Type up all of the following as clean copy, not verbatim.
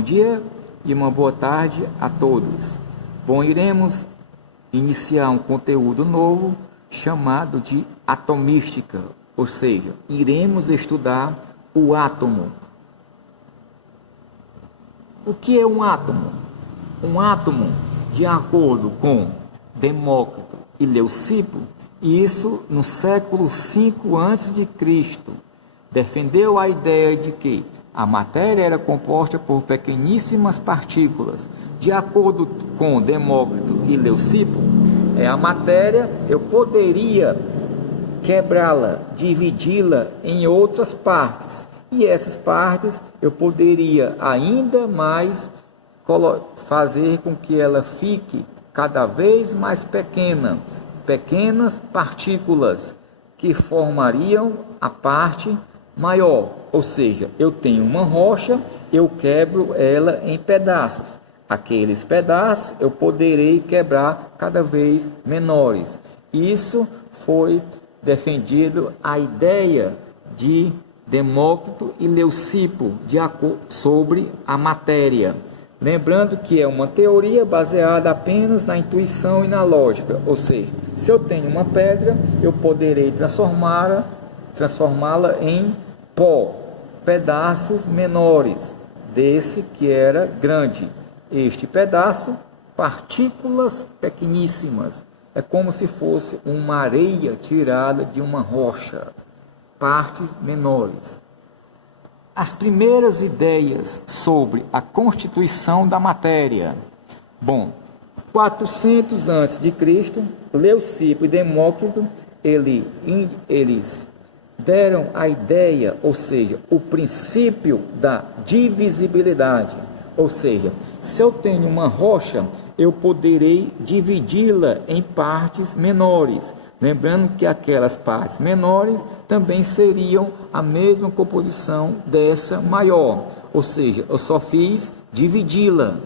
bom dia e uma boa tarde a todos. Bom, iremos iniciar um conteúdo novo chamado de atomística, ou seja, iremos estudar o átomo. O que é um átomo? Um átomo, de acordo com Demócrito e Leucipo, isso no século V a.C., defendeu a ideia de que a matéria era composta por pequeníssimas partículas. De acordo com Demócrito e Leucipo, a matéria eu poderia quebrá-la, dividi-la em outras partes, e essas partes eu poderia ainda mais fazer com que ela fique cada vez mais pequena, pequenas partículas que formariam a parte maior. Ou seja, eu tenho uma rocha, eu quebro ela em pedaços. Aqueles pedaços eu poderei quebrar cada vez menores. Isso foi defendido a ideia de Demócrito e Leucipo sobre a matéria. Lembrando que é uma teoria baseada apenas na intuição e na lógica. Ou seja, se eu tenho uma pedra, eu poderei transformá-la em pó, pedaços menores desse que era grande. Este pedaço, partículas pequeníssimas, é como se fosse uma areia tirada de uma rocha, partes menores. As primeiras ideias sobre a constituição da matéria. Bom, 400 a.C., Leucipo e Demócrito, eles deram a ideia, ou seja, o princípio da divisibilidade. Ou seja, se eu tenho uma rocha, eu poderei dividi-la em partes menores. Lembrando que aquelas partes menores também seriam a mesma composição dessa maior. Ou seja, eu só fiz dividi-la,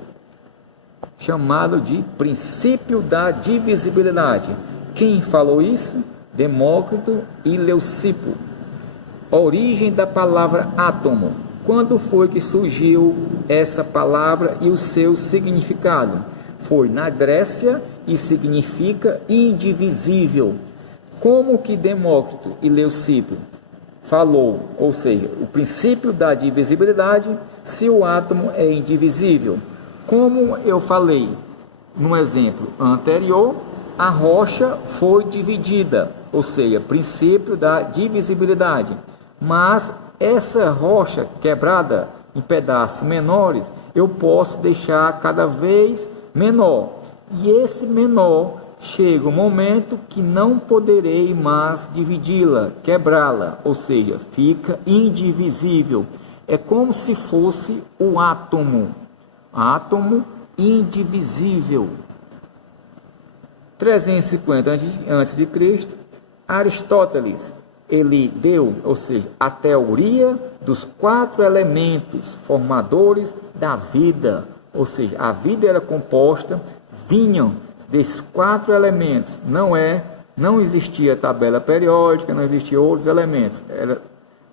chamado de princípio da divisibilidade. Quem falou isso? Demócrito e Leucipo. Origem da palavra átomo. Quando foi que surgiu essa palavra e o seu significado? Foi na Grécia e significa indivisível. Como que Demócrito e Leucipo falou, ou seja, o princípio da divisibilidade, se o átomo é indivisível? Como eu falei no exemplo anterior, a rocha foi dividida, ou seja, princípio da divisibilidade. Mas essa rocha quebrada em pedaços menores, eu posso deixar cada vez menor. E esse menor chega um momento que não poderei mais dividi-la, quebrá-la, ou seja, fica indivisível. É como se fosse o átomo indivisível. 350 a.C., Aristóteles, ele deu, ou seja, a teoria dos 4 elementos formadores da vida. Ou seja, a vida era composta, vinham desses 4 elementos. Não existia tabela periódica, não existiam outros elementos.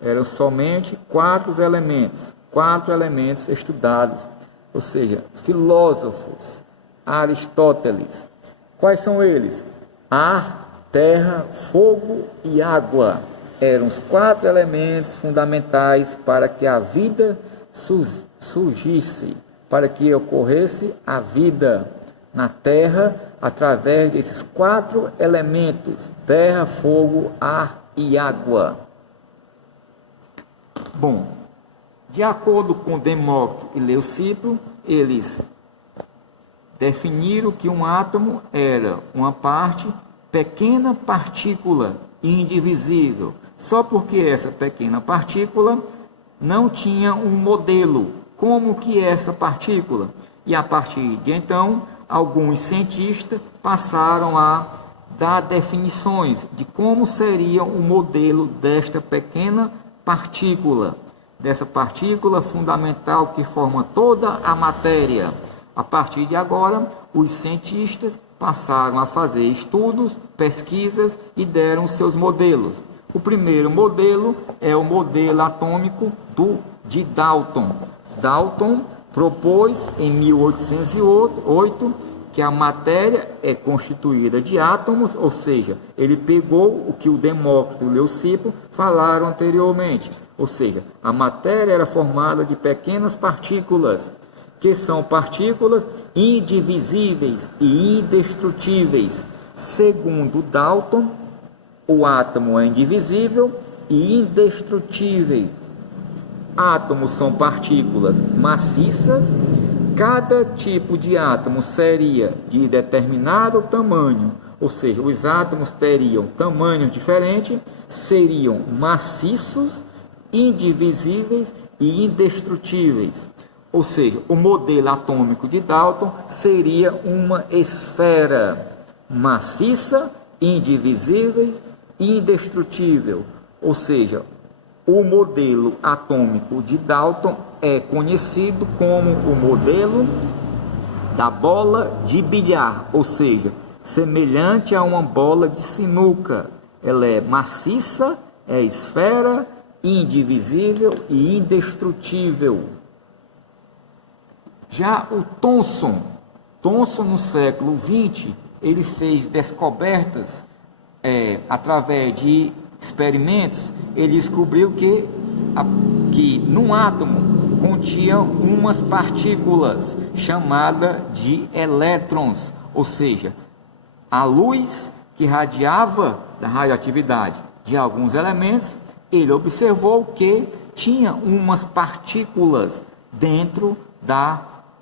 Eram somente 4 elementos estudados. Ou seja, filósofos, Aristóteles. Quais são eles? Ar, terra, fogo e água. Eram os 4 elementos fundamentais para que a vida surgisse, para que ocorresse a vida na terra, através desses 4 elementos: terra, fogo, ar e água. Bom, de acordo com Demócrito e Leucipo, eles definiram que um átomo era uma pequena partícula indivisível, só porque essa pequena partícula não tinha um modelo. Como que é essa partícula? E a partir de então, alguns cientistas passaram a dar definições de como seria o modelo desta pequena partícula, dessa partícula fundamental que forma toda a matéria. A partir de agora, os cientistas passaram a fazer estudos, pesquisas e deram seus modelos. O primeiro modelo é o modelo atômico de Dalton. Dalton propôs em 1808 que a matéria é constituída de átomos, ou seja, ele pegou o que o Demócrito e o Leucipo falaram anteriormente, ou seja, a matéria era formada de pequenas partículas, que são partículas indivisíveis e indestrutíveis. Segundo Dalton, o átomo é indivisível e indestrutível. Átomos são partículas maciças. Cada tipo de átomo seria de determinado tamanho, ou seja, os átomos teriam tamanhos diferentes, seriam maciços, indivisíveis e indestrutíveis. Ou seja, o modelo atômico de Dalton seria uma esfera maciça, indivisível e indestrutível. Ou seja, o modelo atômico de Dalton é conhecido como o modelo da bola de bilhar, ou seja, semelhante a uma bola de sinuca. Ela é maciça, é esfera, indivisível e indestrutível. Já o Thomson no século XX, ele fez descobertas através de experimentos. Ele descobriu que num átomo continha umas partículas chamadas de elétrons, ou seja, a luz que radiava da radioatividade de alguns elementos, ele observou que tinha umas partículas dentro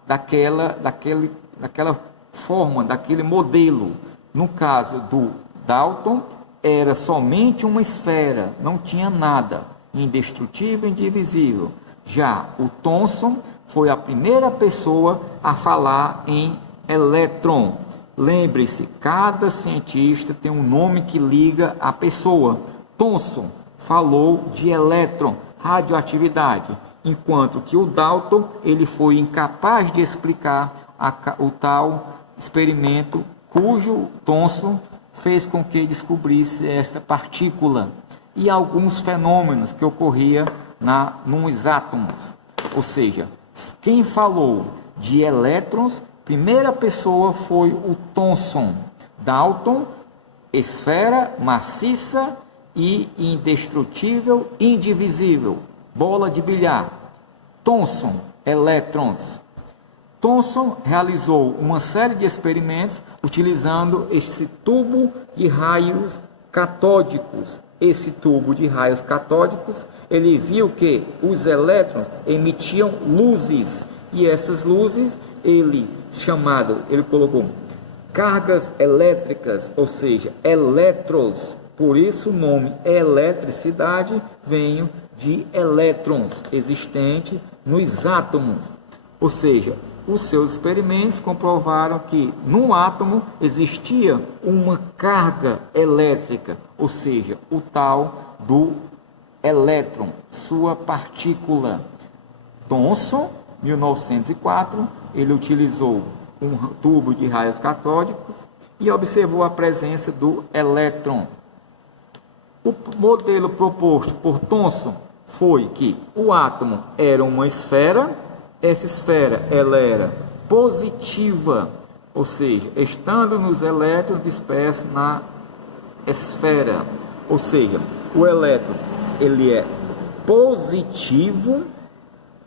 daquela forma, daquele modelo. No caso do Dalton, era somente uma esfera, não tinha nada, indestrutível, indivisível. Já o Thomson foi a primeira pessoa a falar em elétron. Lembre-se, cada cientista tem um nome que liga a pessoa. Thomson falou de elétron, radioatividade, enquanto que o Dalton ele foi incapaz de explicar o tal experimento cujo Thomson fez com que descobrisse esta partícula e alguns fenômenos que ocorriam nos átomos. Ou seja, quem falou de elétrons, primeira pessoa foi o Thomson. Dalton, esfera maciça e indestrutível, indivisível, bola de bilhar. Thomson, elétrons. Thomson realizou uma série de experimentos utilizando esse tubo de raios catódicos. Esse tubo de raios catódicos, ele viu que os elétrons emitiam luzes, e essas luzes ele colocou cargas elétricas, ou seja, elétrons. Por isso o nome eletricidade vem de elétrons existentes nos átomos. Ou seja, os seus experimentos comprovaram que no átomo existia uma carga elétrica, ou seja, o tal do elétron, sua partícula. Thomson, 1904, ele utilizou um tubo de raios catódicos e observou a presença do elétron. O modelo proposto por Thomson foi que o átomo era uma esfera. Essa esfera ela era positiva, ou seja, estando nos elétrons dispersos na esfera. Ou seja, o elétron ele é positivo,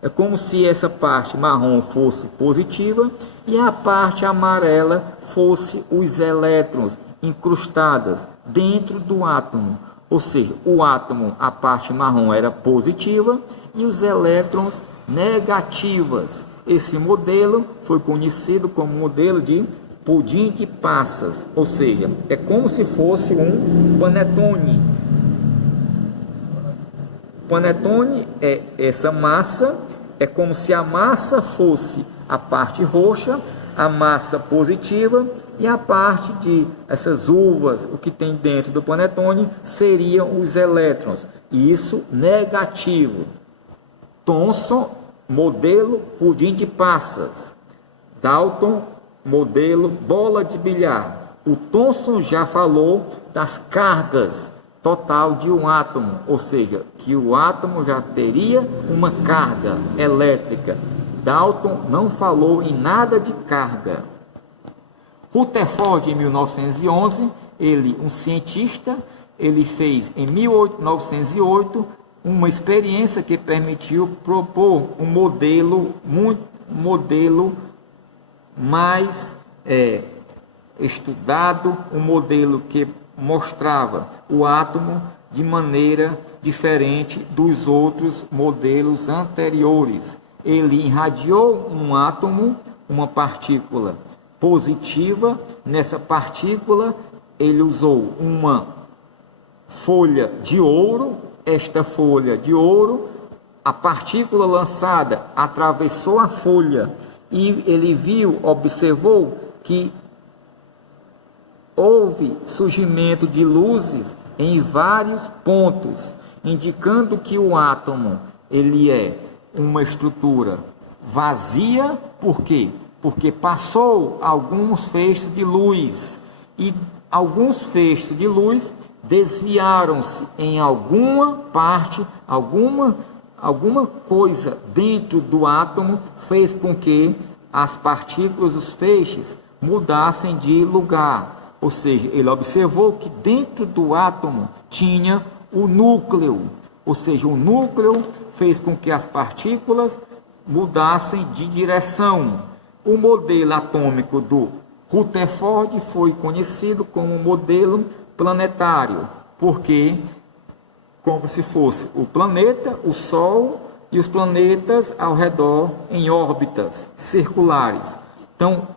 é como se essa parte marrom fosse positiva e a parte amarela fosse os elétrons incrustados dentro do átomo. Ou seja, o átomo, a parte marrom era positiva e os elétrons negativas. Esse modelo foi conhecido como modelo de pudim de passas, ou seja, é como se fosse um panetone. Panetone é essa massa, é como se a massa fosse a parte roxa, a massa positiva, e a parte de essas uvas, o que tem dentro do panetone, seriam os elétrons, e isso negativo. Thomson, modelo pudim de passas. Dalton, modelo bola de bilhar. O Thomson já falou das cargas total de um átomo, ou seja, que o átomo já teria uma carga elétrica. Dalton não falou em nada de carga. Rutherford, em 1911, um cientista, ele fez em 1908 uma experiência que permitiu propor um modelo mais estudado, um modelo que mostrava o átomo de maneira diferente dos outros modelos anteriores. Ele irradiou um átomo, uma partícula positiva. Nessa partícula ele usou uma folha de ouro. Esta folha de ouro, a partícula lançada atravessou a folha e ele observou que houve surgimento de luzes em vários pontos, indicando que o átomo ele é uma estrutura vazia. Por quê? Porque passou alguns feixes de luz e alguns feixes de luz desviaram-se em alguma parte, alguma coisa dentro do átomo fez com que as partículas, os feixes, mudassem de lugar. Ou seja, ele observou que dentro do átomo tinha o núcleo. Ou seja, o núcleo fez com que as partículas mudassem de direção. O modelo atômico do Rutherford foi conhecido como modelo planetário, porque como se fosse o planeta, o Sol e os planetas ao redor em órbitas circulares. Então,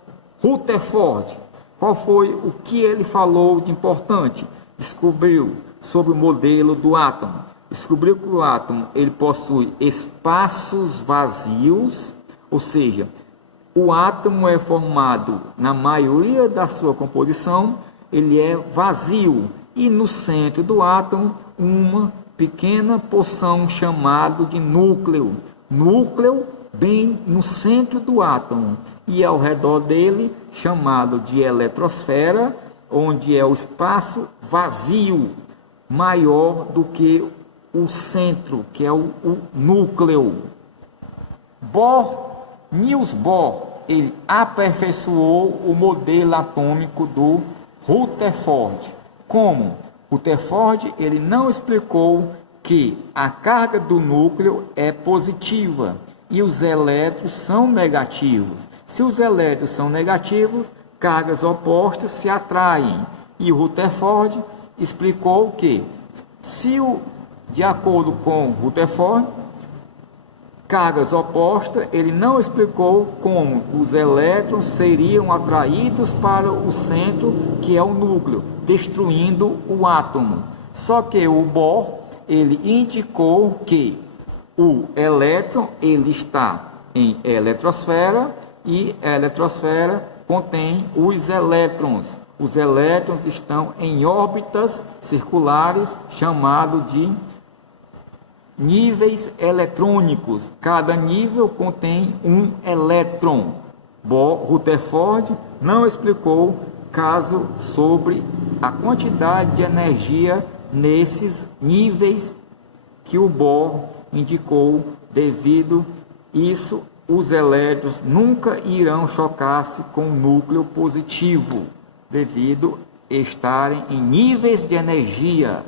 Rutherford, qual foi o que ele falou de importante? Descobriu sobre o modelo do átomo. Descobriu que o átomo ele possui espaços vazios, ou seja, o átomo é formado, na maioria da sua composição, ele é vazio. E no centro do átomo, uma pequena porção chamada de núcleo. Núcleo bem no centro do átomo. E ao redor dele, chamado de eletrosfera, onde é o espaço vazio, maior do que o centro, que é o núcleo. Niels Bohr, ele aperfeiçoou o modelo atômico do Rutherford. Como? Rutherford, ele não explicou que a carga do núcleo é positiva e os elétrons são negativos. Se os elétrons são negativos, cargas opostas se atraem. E o Rutherford explicou que, de acordo com Rutherford, cargas opostas, ele não explicou como os elétrons seriam atraídos para o centro, que é o núcleo, destruindo o átomo. Só que o Bohr, ele indicou que o elétron, ele está em eletrosfera e a eletrosfera contém os elétrons. Os elétrons estão em órbitas circulares, chamado de níveis eletrônicos. Cada nível contém um elétron. Rutherford não explicou caso sobre a quantidade de energia nesses níveis que o Bohr indicou. Devido isso, os elétrons nunca irão chocar-se com o núcleo positivo, devido estarem em níveis de energia